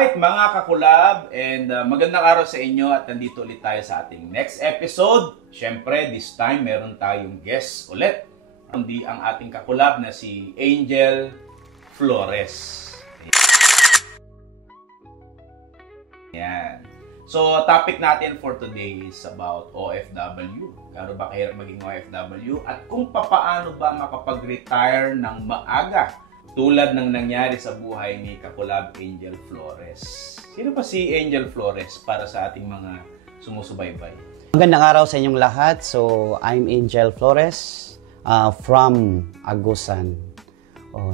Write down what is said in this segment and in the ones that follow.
Alright, mga kakulab, and magandang araw sa inyo at nandito ulit tayo sa ating next episode. Siyempre, this time meron tayong guest ulit. Hindi ang ating kakulab na si Angel Flores. Yan. So, topic natin for today is about OFW. Gano'n ba kahirap maging OFW? At kung paano ba makapag-retire ng maaga tulad ng nangyari sa buhay ni kakulab Angel Flores. Sino pa si Angel Flores para sa ating mga sumusubaybay? Magandang araw sa inyong lahat. So, I'm Angel Flores from Agusan.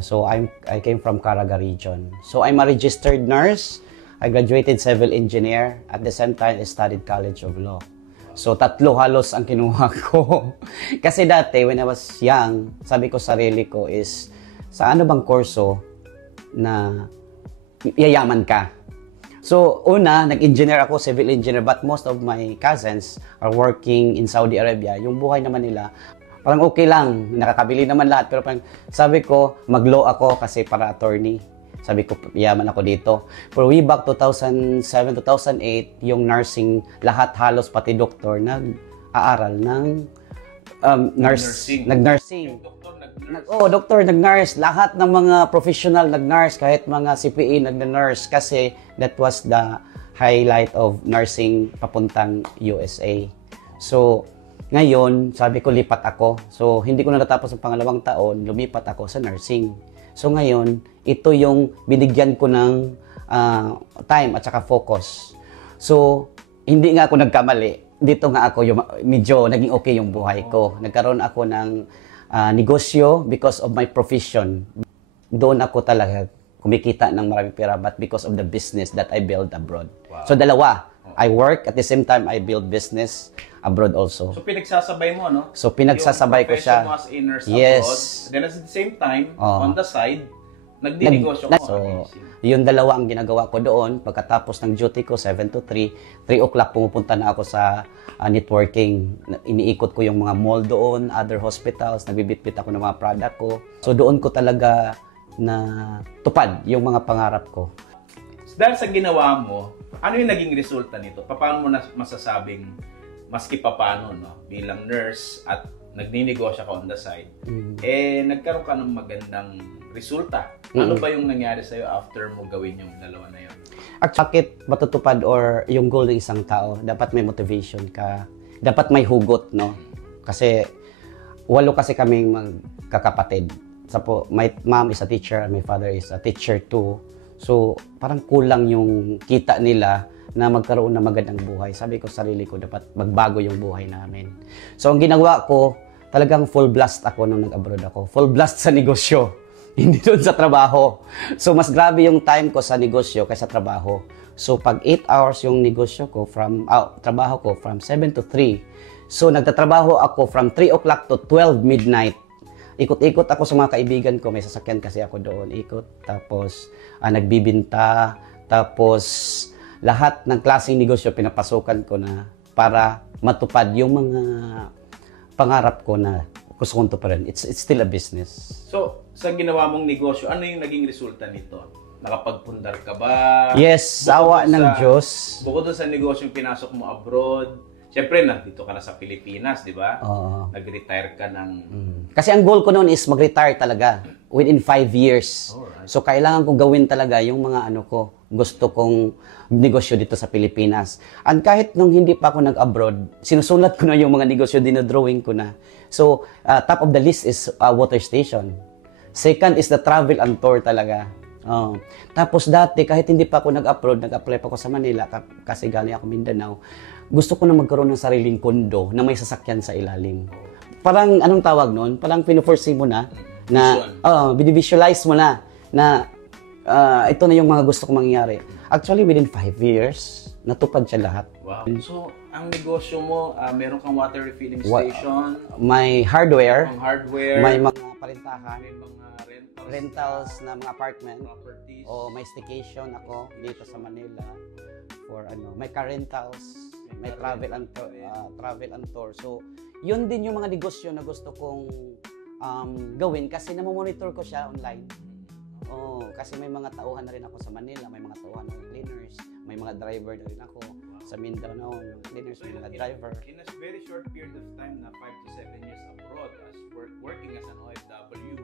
So, I came from Caraga region. So, I'm a registered nurse. I graduated civil engineer. At the same time, I studied College of Law. So, tatlo halos ang kinuha ko. Kasi dati, when I was young, sabi ko sarili ko is, sa ano bang kurso na yayaman ka? So, una, nag-engineer ako, civil engineer, but most of my cousins are working in Saudi Arabia. Yung buhay naman nila, parang okay lang, nakakabili naman lahat. Pero parang sabi ko, mag-law ako kasi para attorney. Sabi ko, yaman ako dito. Pero way back 2007, 2008, yung nursing, lahat halos pati doktor, nag-aaral ng nag-nursing. Doktor, nag-nurse. Lahat ng mga professional nag-nurse, kahit mga CPA nag-nurse kasi that was the highlight of nursing papuntang USA. So, ngayon, sabi ko lipat ako. So, hindi ko na natapos ang pangalawang taon, lumipat ako sa nursing. So, ngayon, ito yung binigyan ko ng time at saka focus. So, hindi nga ako nagkamali. Dito nga ako, medyo naging okay yung buhay ko. Nagkaroon ako ng negosyo because of my profession. Doon ako talaga kumikita ng maraming pera, but because of the business that I build abroad. Wow. So dalawa, I work at the same time I build business abroad also. So pinagsasabay mo, no? So pinagsasabay ko siya. Yung profession mo as a nurse yes. abroad, then at the same time, on the side, nagdinegosyo ko. So, yung dalawa ang ginagawa ko doon. Pagkatapos ng duty ko, 7 to 3, 3 o'clock pumupunta na ako sa networking. Iniikot ko yung mga mall doon, other hospitals, nagbibitbit ako ng mga product ko. So, doon ko talaga na tupad yung mga pangarap ko. Dahil sa ginawa mo, ano yung naging resulta nito? Paano mo na masasabing maski paano, no? Bilang nurse at nagninegosyo ka on the side, nagkaroon ka ng magandang resulta. Ano ba yung nangyari sa'yo after mo gawin yung dalawa na yun? Bakit matutupad or yung goal ng isang tao, dapat may motivation ka, dapat may hugot, no? Kasi 8 kasi kaming magkakapatid. My mom is a teacher and my father is a teacher too. So, parang kulang yung kita nila na magkaroon ng magandang buhay. Sabi ko sarili ko, dapat magbago yung buhay namin. So, ang ginagawa ko, talagang full blast ako nung nag-abroad ako. Full blast sa negosyo. Hindi doon sa trabaho. So, mas grabe yung time ko sa negosyo kaysa trabaho. So, pag 8 hours yung negosyo ko, trabaho ko from 7 to 3. So, nagtatrabaho ako from 3 o'clock to 12 midnight. Ikot-ikot ako sa mga kaibigan ko. May sasakyan kasi ako doon. Ikot. Tapos, nagbibinta. Tapos, lahat ng klaseng negosyo pinapasukan ko na para matupad yung mga pangarap ko na gusto kong tuparin. It's still a business. So, sa ginawa mong negosyo, ano yung naging resulta nito? Nakapagpundar ka ba? Yes, awa ng Diyos. Bukod doon sa negosyong pinasok mo abroad, siyempre, nandito ka na sa Pilipinas, di ba? Nag-retire ka ng... Kasi ang goal ko noon is mag-retire talaga within 5 years. Alright. So, kailangan kong gawin talaga yung mga gusto kong negosyo dito sa Pilipinas. And kahit nung hindi pa ako nag-abroad, sinusulat ko na yung mga negosyo, dinodrawing ko na. So, top of the list is water station. Second is the travel and tour talaga. Tapos dati, kahit hindi pa ako nag-abroad, nag-apply pa ako sa Manila kasi galing ako Mindanao, gusto ko na magkaroon ng sariling kondo na may sasakyan sa ilalim. Parang, anong tawag noon? Parang pinu-foresee mo na, binivisualize mo na ito na yung mga gusto kong mangyari. Actually, within 5 years, natupad siya lahat. Wow. So, ang negosyo mo, meron kang water refilling station? May hardware. May mga parintahan. May mga rentals na mga apartment. Properties. May staycation ako dito sa Manila. May car rentals. May travel and tour. So, yun din yung mga negosyo na gusto kong gawin kasi namomonitor ko siya online. Kasi may mga tauhan na rin ako sa Manila, may mga tauhan na rin mga driver na rin ako. Sa Mindanao, cleaners, mga driver. In a very short period of time na 5 to 7 years abroad as working as an OFW,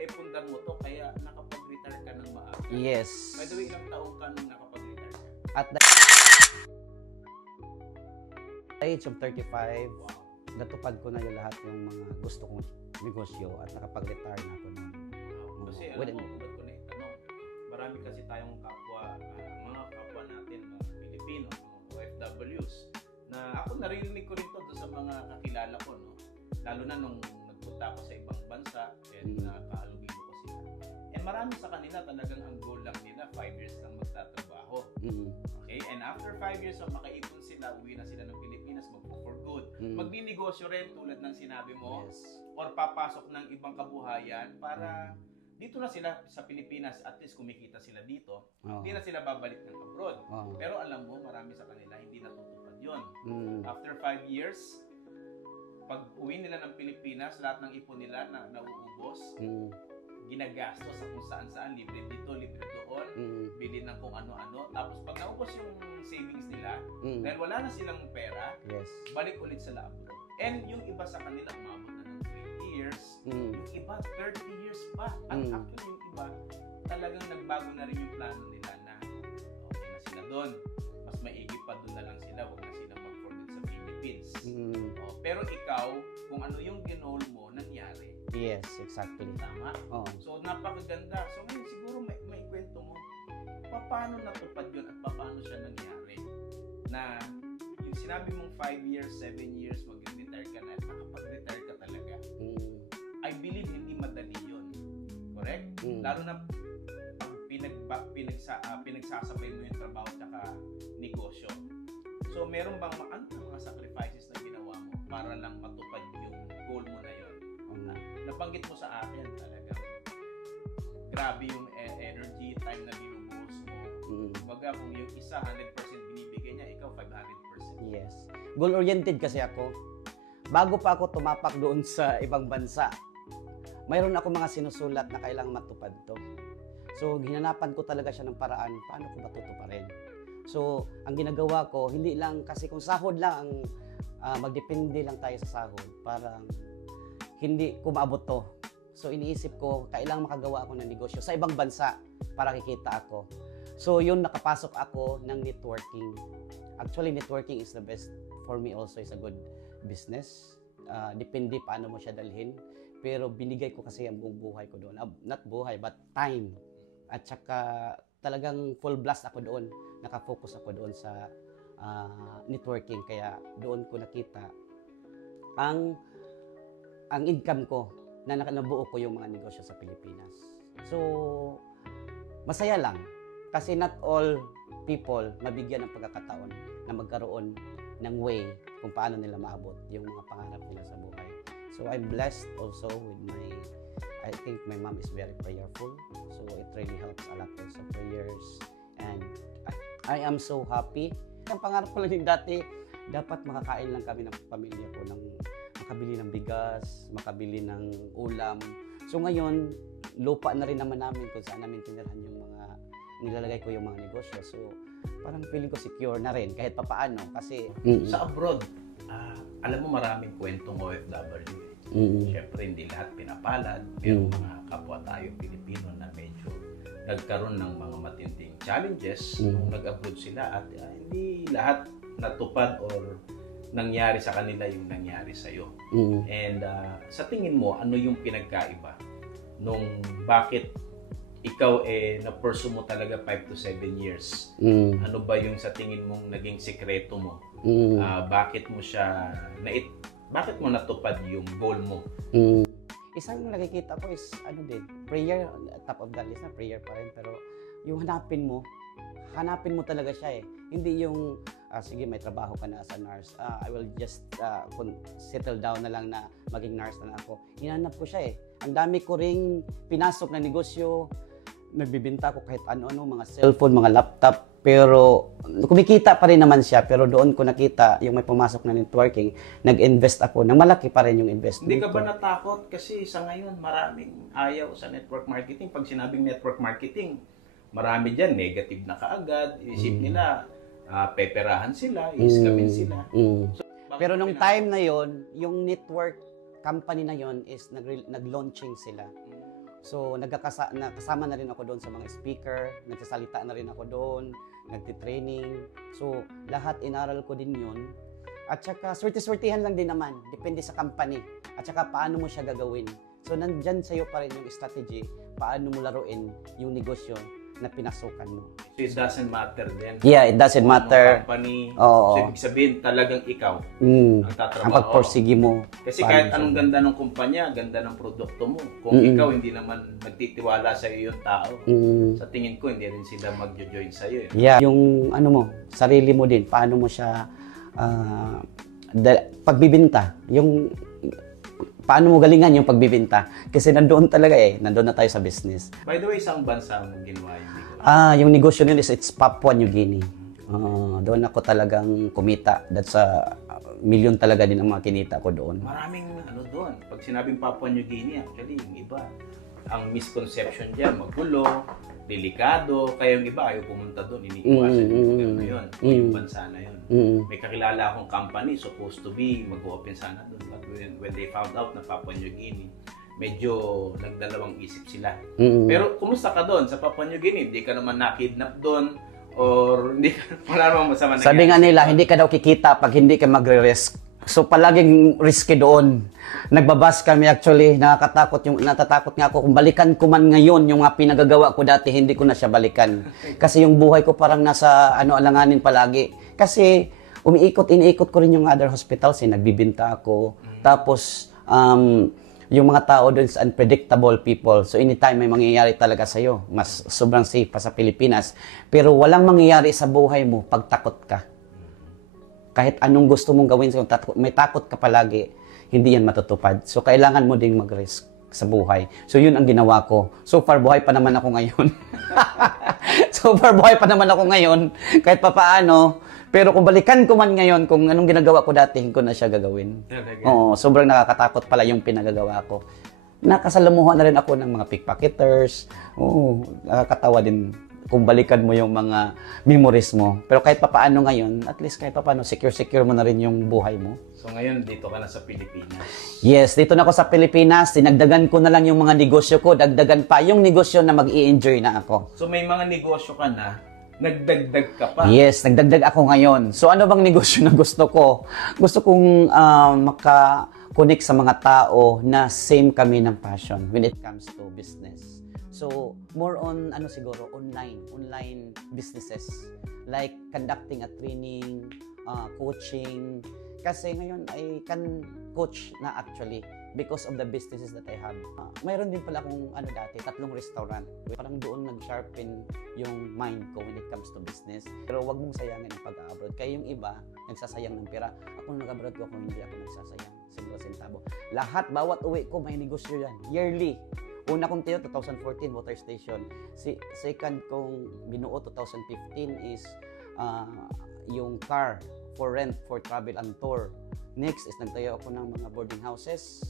naipundar mo to kaya nakapag-retire ka ng maaga. Yes. By the way, ilang taong ka nung nakapag-retire ka? At the age of 35, natupad ko na yung lahat ng mga gusto kong negosyo at nakapag-retire na ako noon. Kasi alam mo, ba't ko na itanong? Marami kasi tayong kapwa, mga kapwa natin, mga Pilipino, mga OFWs, na ako narinig ko rin to doon sa mga kakilala ko, no? Lalo na nung nagpunta ako sa ibang bansa and nakahalubilo ko sila. And marami sa kanila talagang ang goal lang nila 5 years lang magtatrabaho. Okay? And after 5 years of makaipon sila, uwi na sila ng Pilipinas, for good. Magninegosyo rin tulad ng sinabi mo, or papasok ng ibang kabuhayan para dito na sila sa Pilipinas, at least kumikita sila dito. Hindi na sila babalik ng abroad. Pero alam mo, marami sa kanila hindi natutupad yun. After 5 years, pag uwi nila ng Pilipinas, lahat ng ipon nila na nauubos, ginagastos sa kung saan-saan, libre dito, libre doon, bili ng kung ano-ano. Tapos pag naubos yung savings nila, dahil wala na silang pera, balik ulit sila abroad. And yung iba sa kanila, umabot na ng 20 years, yung iba 30 years pa. At actually yung iba, talagang nagbago na rin yung plano nila na okay na sila doon. Mas maigi pa doon na lang sila, huwag na silang mag-forget sa Philippines. Pero ikaw, kung ano yung ginol mo, nangyari. Yes, exactly. Tama? So, napakaganda. So, ngayon siguro may kwento mo. Paano natupad yun at paano siya nangyari? Na yung sinabi mong 5 years, 7 years, mag-retire ka na at nakapag-retire ka talaga. I believe hindi madali yun. Correct? Lalo na pinagsasabay mo yung trabaho at negosyo. So, meron bang mga sacrifices na ginawa mo para lang matupad yung goal mo na yun? Nabanggit mo sa akin talagang grabe yung energy, time na binubuhos mo. Baga kung yung isa 100% binibigay niya, ikaw 500%. Yes. Goal-oriented kasi ako. Bago pa ako tumapak doon sa ibang bansa, mayroon ako mga sinusulat na kailangang matupad to. So, ginanapan ko talaga siya ng paraan, paano ko matutuparin. So, ang ginagawa ko, hindi lang kasi kung sahod lang ang magdepende lang tayo sa sahod, parang hindi ko maabot to. So, iniisip ko, kailangang makagawa ako ng negosyo sa ibang bansa para kikita ako. So, yun, nakapasok ako ng networking. Actually, networking is the best for me also. Is a good business. Depende paano mo siya dalhin. Pero binigay ko kasi ang buong buhay ko doon. Not buhay, but time. At saka talagang full blast ako doon. Nakafocus ako doon sa networking. Kaya doon ko nakita ang income ko na nabuo ko yung mga negosyo sa Pilipinas. So, masaya lang. Kasi not all people mabigyan ng pagkakataon na magkaroon ng way kung paano nila maabot yung mga pangarap nila sa buhay. So, I'm blessed also with I think my mom is very prayerful. So, it really helps a lot also, prayers. And I am so happy. Ang pangarap ko lang yung dati, dapat makakain lang kami ng pamilya ko ng makabili ng bigas, makabili ng ulam. So ngayon, lupa na rin naman namin kung saan namin tinirahan yung mga, nilalagay ko yung mga negosyo. So parang feeling ko secure na rin kahit papaano kasi sa abroad, alam mo maraming kwentong OFW. Siyempre hindi lahat pinapalad, pero mga kapwa tayo Pilipino na medyo nagkaroon ng mga matinding challenges nung nag-abroad sila at hindi lahat natupad or nangyari sa kanila yung nangyari sa'yo. And sa tingin mo, ano yung pinagkaiba nung bakit ikaw na-pursue mo talaga 5 to 7 years? Ano ba yung sa tingin mong naging sekreto mo? Bakit mo natupad yung goal mo? Isang nakikita ko is prayer, top of the list na prayer pa rin, pero yung hanapin mo talaga siya Hindi yung, sige may trabaho ka na as a nurse, I will just settle down na lang na maging nurse na ako. Hinanap ko siya Ang dami ko ring pinasok na negosyo, nagbibenta ko kahit ano-ano, mga cellphone, mga laptop, pero kumikita pa rin naman siya, pero doon ko nakita yung may pumasok na networking, nag-invest ako, nang malaki pa rin yung investment. Hindi ka ba natakot? Kasi sa ngayon, maraming ayaw sa network marketing. Pag sinabing network marketing, marami dyan, negative na kaagad. Isip nila, peperahan sila, iskamin sila. So, pero nung time na yon, yung network company na yon is nag-launching sila. So, kasama na rin ako doon sa mga speaker, nagsasalita na rin ako doon, nagtitraining. So, lahat inaral ko din yun. At saka, swerte-swertihan lang din naman. Depende sa company. At saka, paano mo siya gagawin. So, nandyan sa'yo pa rin yung strategy, paano mo laruin yung negosyo na pinasukan mo. So, it doesn't matter then. Yeah, it doesn't matter. Company. Oo. So, ibig sabihin, talagang ikaw ang tatrabaho. Ang pagporsige mo. Kasi kahit anong ganda ng kumpanya, ganda ng produkto mo. Kung ikaw hindi naman nagtitiwala sa iyo yung tao, sa tingin ko, hindi rin sila mag-join sa iyo. Yeah, yung ano mo, sarili mo din, paano mo siya pagbibinta, yung paano mo galingan yung pagbibinta. Kasi nandoon talaga nandoon na tayo sa business. By the way, isang bansa mo ginawa yung negosyo? Yung negosyo nila it's Papua New Guinea. Doon ako talagang kumita. That's million talaga din ang mga kinita ko doon. Maraming doon. Pag sinabing Papua New Guinea, actually, yung iba, ang misconception dyan, magulo, delikado, kaya yung iba ayaw pumunta doon, iniiwasan yung lugar na yun, yung bansa na yun. May kakilala akong company, supposed to be mag-open sana doon, but when they found out na Papua New Guinea, medyo nagdalawang isip sila. Pero kumusta ka doon sa Papua New Guinea? Hindi ka naman nakidnap doon, or hindi ka, wala namang masama na. Sabi nga nila, hindi ka daw kikita pag hindi ka magre-risk. So palaging risky doon. Nagbabas kami actually, natatakot nga ako kung balikan ko man ngayon yung mga pinagagawa ko dati, hindi ko na siya balikan. Kasi yung buhay ko parang nasa alanganin palagi. Kasi iniikot ko rin yung other hospitals, nagbibinta ako. Tapos yung mga tao doon is unpredictable people. So anytime may mangyayari talaga sa iyo, mas sobrang safe pa sa Pilipinas. Pero walang mangyayari sa buhay mo pag takot ka. Kahit anong gusto mong gawin, may takot ka palagi, hindi yan matutupad. So, kailangan mo ding mag-risk sa buhay. So, yun ang ginawa ko. So far, buhay pa naman ako ngayon. Kahit papaano. Pero kung balikan ko man ngayon, kung anong ginagawa ko dati, hindi ko na siya gagawin. Oo, sobrang nakakatakot pala yung pinagagawa ko. Nakasalamuhan na rin ako ng mga pickpocketers. Oo, nakakatawa din kung balikan mo yung mga memories mo. Pero kahit papaano ngayon, at least kahit papaano, secure mo na rin yung buhay mo. So ngayon, dito ka na sa Pilipinas? Yes, dito na ako sa Pilipinas. Dinagdagan ko na lang yung mga negosyo ko. Dagdagan pa yung negosyo na mag-i-enjoy na ako. So may mga negosyo ka na, nagdagdag ka pa? Yes, nagdagdag ako ngayon. So ano bang negosyo na gusto ko? Gusto kong maka-connect sa mga tao na same kami ng passion when it comes to business. So, more on, siguro, online businesses. Like, conducting a training, coaching. Kasi ngayon, I can coach na actually because of the businesses that I have. Mayroon din pala akong, dati, 3 restaurant. Parang doon nag-sharpen yung mind ko when it comes to business. Pero wag mong sayangin ang pag-abroad. Kaya yung iba, nagsasayang ng pera. Ako nag-abroad ko, hindi ako nagsasayang. Single centavo. Lahat, bawat uwi ko, may negosyo yan. Yearly. Una kong tiyo, 2014, water station. Second kong binuo, 2015, is yung car for rent, for travel and tour. Next is nagtayo ako ng mga boarding houses.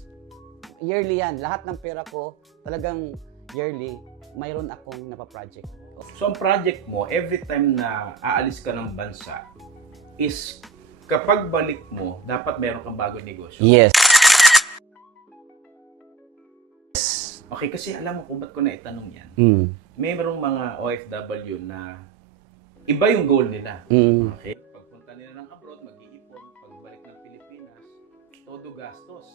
Yearly yan. Lahat ng pera ko, talagang yearly, mayroon akong napaproject. So, ang project mo, every time na aalis ka ng bansa, is kapag balik mo, dapat meron kang bagong negosyo. Yes. Okay, kasi alam mo kung ba't ko na itanong yan. Mayroong mga OFW na iba yung goal nila. Okay? Pagpunta nila ng abroad, mag-iipon. Pagbalik ng Pilipinas, todo gastos.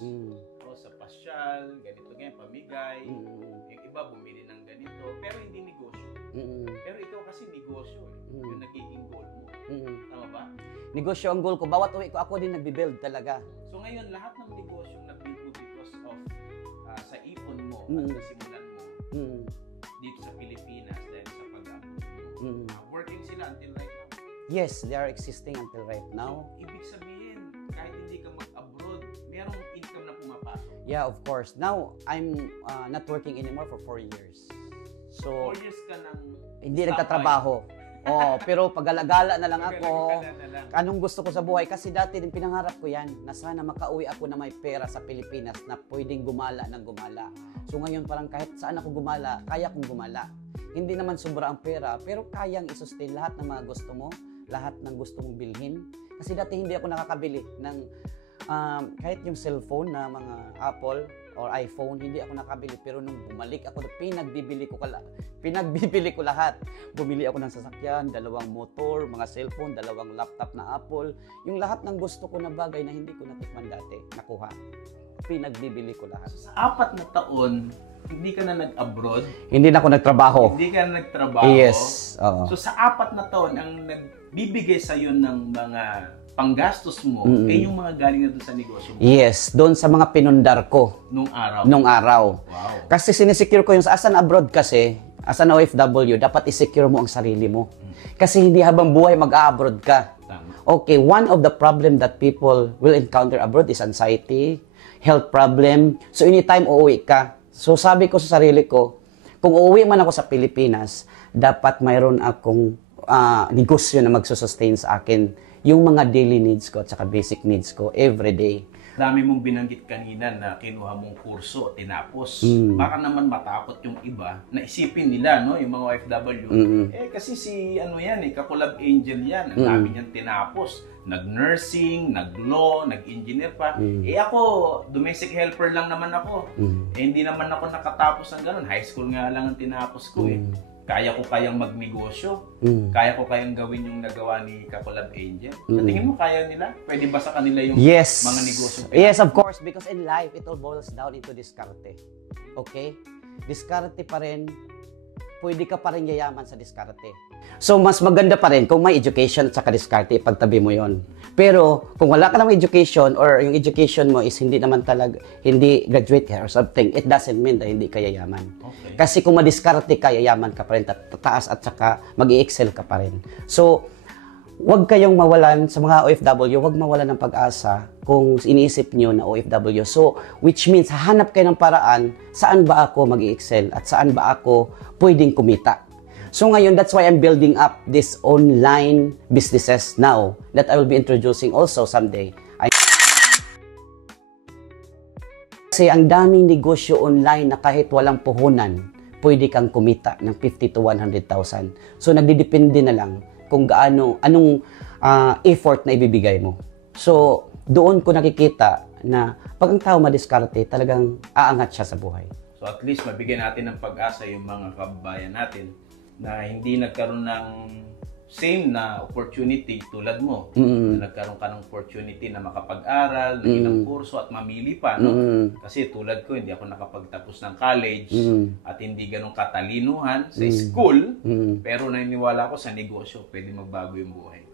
O sa pasyal, ganito ganyan, pamigay. Yung iba bumili ng ganito. Pero hindi negosyo. Pero ikaw kasi negosyo yung nagiging goal mo. Tama ba? Negosyo ang goal ko. Bawat uwi ko, ako din nagbibuild talaga. So ngayon, lahat ng negosyo nag-build mo because of sa ipon mo at nasimulan mo dito sa Pilipinas dahil sa pag-abroad mo. Working sila until right now? Yes, they are existing until right now. So, ibig sabihin, kahit hindi ka mag-abroad, merong income na pumapasok? Yeah, of course. Now, I'm not working anymore for 4 years. So, 4 years ka nang hindi nagtatrabaho. Oh, pero pagala-gala na lang ako. Pagala-gala na lang. Anong gusto ko sa buhay? Kasi dati din pinangarap ko yan na sana makauwi ako na may pera sa Pilipinas na pwedeng gumala ng gumala. So ngayon parang kahit saan ako gumala, kaya kong gumala. Hindi naman sobra ang pera, pero kayang isustain lahat ng mga gusto mo, lahat ng gusto mong bilhin. Kasi dati hindi ako nakakabili ng kahit yung cellphone na mga Apple or iPhone, hindi ako nakabili. Pero nung bumalik ako, pinagbibili ko lahat. Bumili ako ng sasakyan, 2 motor, mga cellphone, 2 laptop na Apple. Yung lahat ng gusto ko na bagay na hindi ko natikman dati, nakuha. Pinagbibili ko lahat. Sa 4 na taon, hindi ka na nag-abroad? Hindi na ako nagtrabaho. Hindi ka na nagtrabaho? Yes. Oo. So sa 4 na taon, ang nagbibigay sa'yo ng mga panggastos mo, ay yung mga galing na doon sa negosyo mo? Yes, doon sa mga pinundar ko. Nung araw? Nung araw. Wow. Kasi sinisecure ko yung as an abroad kasi, as an OFW, dapat isecure mo ang sarili mo. Kasi hindi habang buhay mag-a-abroad ka. Tama. Okay, one of the problem that people will encounter abroad is anxiety, health problem. So anytime uuwi ka. So sabi ko sa sarili ko, kung uuwi man ako sa Pilipinas, dapat mayroon akong negosyo na magsusustain sa akin yung mga daily needs ko at saka basic needs ko every day. Dami mong binanggit kanina na kinuha mong kurso at tinapos. Baka naman matakot yung iba na isipin nila, no, yung mga OFW. Kasi si Kakulab Angel yan. Ang dami niyang tinapos. Nag-nursing, nag-law, nag-engineer pa. Ako, domestic helper lang naman ako. Hindi naman ako nakatapos ng ganun. High school nga lang ang tinapos ko Kaya ko kayang magnegosyo. Kaya ko kayang gawin yung nagawa ni Kakulab Angel. Sa tingin mo, kaya nila? Pwede ba sa kanila yung mga negosyo? Yes, of course. Because in life, it all boils down into diskarte. Okay? Diskarte pa rin. Pwede ka pa rin yayaman sa diskarte. So, mas maganda pa rin kung may education at saka diskarte, ipagtabi mo yon. Pero, kung wala ka namang education or yung education mo is hindi graduate or something, it doesn't mean na hindi ka yayaman. Okay. Kasi kung madiskarte ka, yayaman ka pa rin, tataas at saka mag-i-excel ka pa rin. So, huwag kayong mawalan sa mga OFW, huwag mawalan ng pag-asa kung iniisip nyo na OFW. So, which means, hahanap kayo ng paraan, saan ba ako mag-i-excel at saan ba ako pwedeng kumita. So ngayon, that's why I'm building up this online businesses now that I will be introducing also someday. Kasi ang daming negosyo online na kahit walang puhunan, pwede kang kumita ng 50 to 100,000. So nagdidepende na lang kung anong effort na ibibigay mo. So doon ko nakikita na pag ang tao madiskarte, talagang aangat siya sa buhay. So at least mabigyan natin ng pag-asa yung mga kababayan natin na hindi nagkaroon ng same na opportunity tulad mo. Na nagkaroon ka ng opportunity na makapag-aral, ng ilang kurso at mamili pa, no? Kasi tulad ko, hindi ako nakapagtapos ng college at hindi ganun katalinuhan sa school, pero naniniwala ko sa negosyo, pwede magbago yung buhay ko.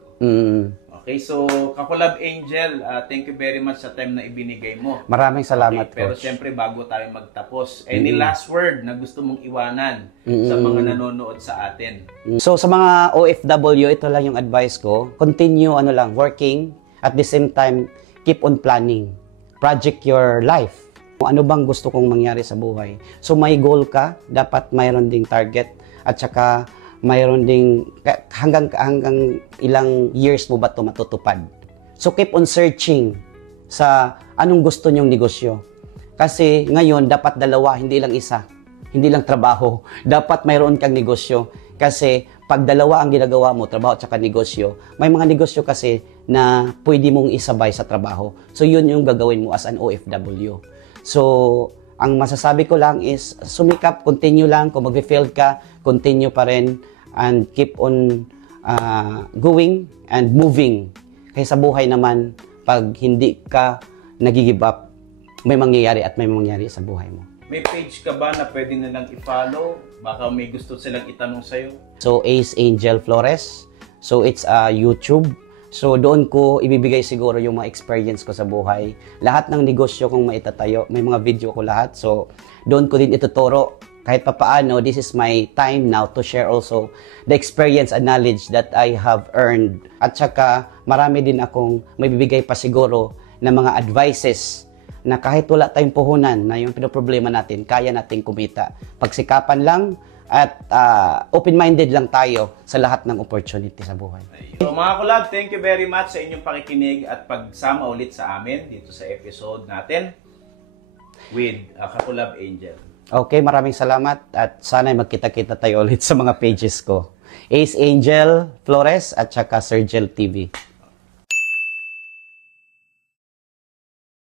Okay, so Kakulab Angel, thank you very much sa time na ibinigay mo. Maraming salamat, okay, pero Coach. siyempre bago tayo magtapos, any last word na gusto mong iwanan sa mga nanonood sa atin? So sa mga OFW, ito lang yung advice ko. Continue working, at the same time keep on planning. Project your life. Kung ano bang gusto kong mangyari sa buhay. So may goal ka, dapat mayroon ding target at saka mayroon ding hanggang ilang years mo ba ito matutupad. So keep on searching sa anong gusto nyong negosyo. Kasi ngayon dapat dalawa, hindi lang isa. Hindi lang trabaho. Dapat mayroon kang negosyo. Kasi pag dalawa ang ginagawa mo, trabaho at saka negosyo, may mga negosyo kasi na pwede mong isabay sa trabaho. So yun yung gagawin mo as an OFW. So ang masasabi ko lang is sumikap, continue lang. Kung mag-fail ka, continue pa rin and keep on going and moving. Kasi sa buhay naman, pag hindi ka nag-give up, may mangyayari at may mangyayari sa buhay mo. May page ka ba na pwede na lang i-follow? Baka may gusto silang itanong sa'yo. So, Ace Angel Flores. So, it's YouTube. So, doon ko ibibigay siguro yung mga experience ko sa buhay. Lahat ng negosyo kong maitatayo, may mga video ko lahat. So, doon ko din ituturo. Kahit papaano, this is my time now to share also the experience and knowledge that I have earned. At saka, marami din akong may bibigay pa siguro na mga advices na kahit wala tayong puhunan na yung pinoproblema natin, kaya nating kumita. Pagsikapan lang At open-minded lang tayo sa lahat ng opportunity sa buhay. So mga kulab, thank you very much sa inyong pakikinig at pagsama ulit sa amin dito sa episode natin with Kakulab Angel. Okay, maraming salamat at sana magkita-kita tayo ulit sa mga pages ko. Ace Angel Flores at saka Sergel TV.